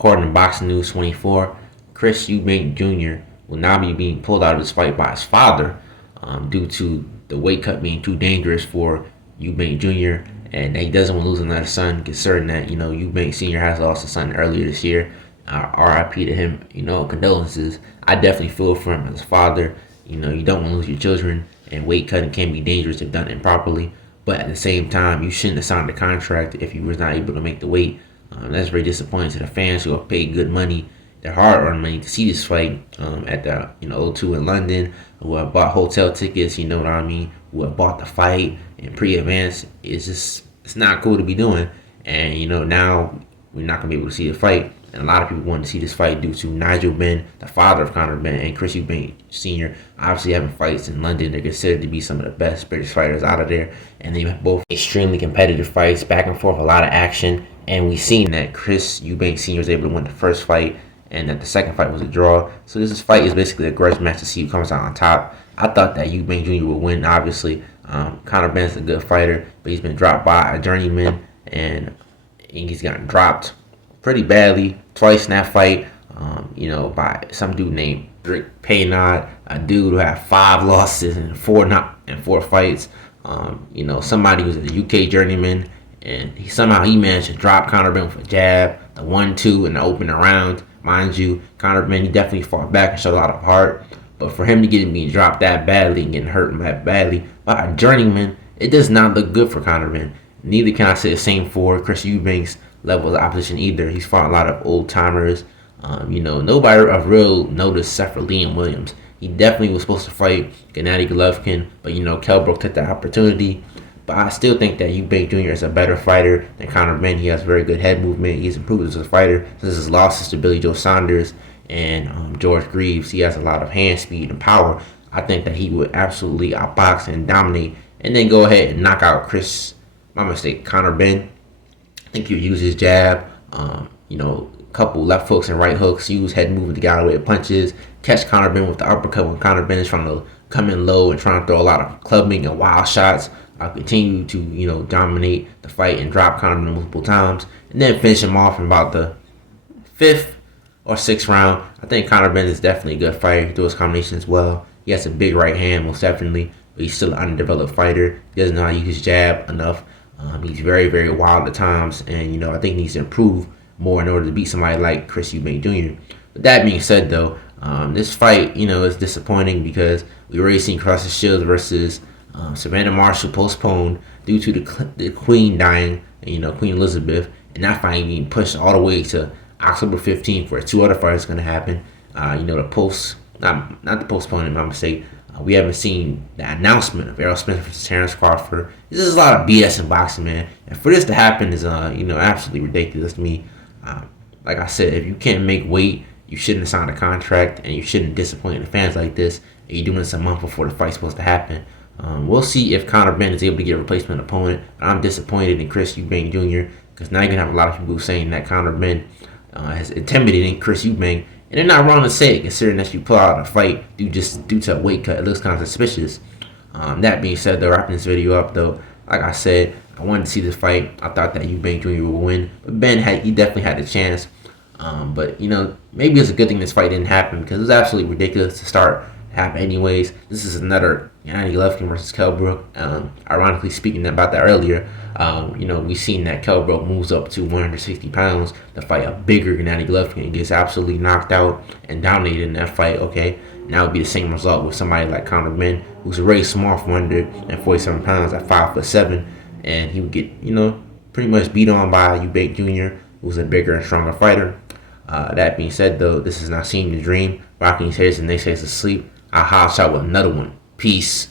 according to Boxing News 24, Chris Eubank Jr. will now be being pulled out of this fight by his father due to the weight cut being too dangerous for Eubank Jr. and he doesn't want to lose another son, considering that, Eubank Sr. has lost a son earlier this year. RIP to him, condolences. I definitely feel for him as a father. You don't want to lose your children, and weight cutting can be dangerous if done improperly. But at the same time, you shouldn't have signed the contract if you was not able to make the weight. That's very disappointing to the fans who have paid good money, their hard-earned money, to see this fight at the O2 in London, who have bought hotel tickets, who have bought the fight in pre-advance. It's not cool to be doing. And now we're not gonna be able to see the fight. And a lot of people want to see this fight due to Nigel Benn, the father of Conor Benn, and Chris Eubank Sr. obviously having fights in London. They're considered to be some of the best British fighters out of there. And they have both extremely competitive fights, back and forth, a lot of action. And we've seen that Chris Eubank Sr. was able to win the first fight, and that the second fight was a draw. So this fight is basically a grudge match to see who comes out on top. I thought that Eubank Jr. would win, obviously. Conor Benn's a good fighter, but he's been dropped by a journeyman, and he's gotten dropped pretty badly twice in that fight, by some dude named Rick Paynod, a dude who had 5 losses and 4 fights. Somebody who's a UK journeyman, and he managed to drop Conor Benn with a jab, the 1-2 in the opening round. Mind you, Conor Benn, he definitely fought back and showed a lot of heart. But for him to get being dropped that badly and getting hurt that badly by a journeyman, it does not look good for Conor Benn. Neither can I say the same for Chris Eubank's level of opposition either. He's fought a lot of old timers. Nobody of real notice except for Liam Williams. He definitely was supposed to fight Gennady Golovkin, but Kell Brook took that opportunity. But I still think that Eubank Jr. is a better fighter than Conor Benn. He has very good head movement. He's improved as a fighter since his losses to Billy Joe Saunders and George Greaves. He has a lot of hand speed and power. I think that he would absolutely outbox and dominate, and then go ahead and knock out Conor Benn. I think you use his jab, couple left hooks and right hooks, use head movement to get out of the way of punches, catch Conor Benn with the uppercut when Conor Benn is trying to come in low and trying to throw a lot of clubbing and wild shots. I'll continue to, dominate the fight and drop Conor Benn multiple times, and then finish him off in about the 5th or 6th round. I think Conor Benn is definitely a good fighter. He throws combinations well. He has a big right hand, most definitely, but he's still an undeveloped fighter. He doesn't know how to use his jab enough. He's very, very wild at times, and I think he needs to improve more in order to beat somebody like Chris Eubank Jr. But that being said, though, this fight, is disappointing because we already seen Cross Shields versus Savannah Marshall postponed due to the Queen dying, Queen Elizabeth, and that fight being pushed all the way to October 15th, where 2 other fights going to happen. Not the postponement, my mistake. We haven't seen the announcement of Errol Spence versus Terrence Crawford. This is a lot of BS in boxing, man. And for this to happen is, absolutely ridiculous to me. Like I said, if you can't make weight, you shouldn't have signed a contract, and you shouldn't disappoint the fans like this. And you're doing this a month before the fight's supposed to happen. We'll see if Conor Benn is able to get a replacement opponent. I'm disappointed in Chris Eubank Jr. because now you're going to have a lot of people saying that Conor Benn has intimidated Chris Eubank. And they're not wrong to say it, considering that you pull out a fight due to a weight cut. It looks kind of suspicious. That being said, though, wrapping this video up, though, like I said, I wanted to see this fight. I thought that Eubank Jr. would win. But Benn, he definitely had the chance. But, maybe it's a good thing this fight didn't happen because it was absolutely ridiculous to start happen anyways. This is another Gennady Golovkin versus Kell Brook. Ironically speaking about that earlier, we've seen that Kell Brook moves up to 160 pounds to fight a bigger Gennady Golovkin and gets absolutely knocked out and dominated in that fight. Okay, now it would be the same result with somebody like Conor Benn, who's already small from 147 pounds at 5'7", and he would get pretty much beat on by Eubank Jr., who's a bigger and stronger fighter. That being said, though, this is not seeing the dream. Rocking his heads and they say it's asleep. I'll hot shot with another one. Peace.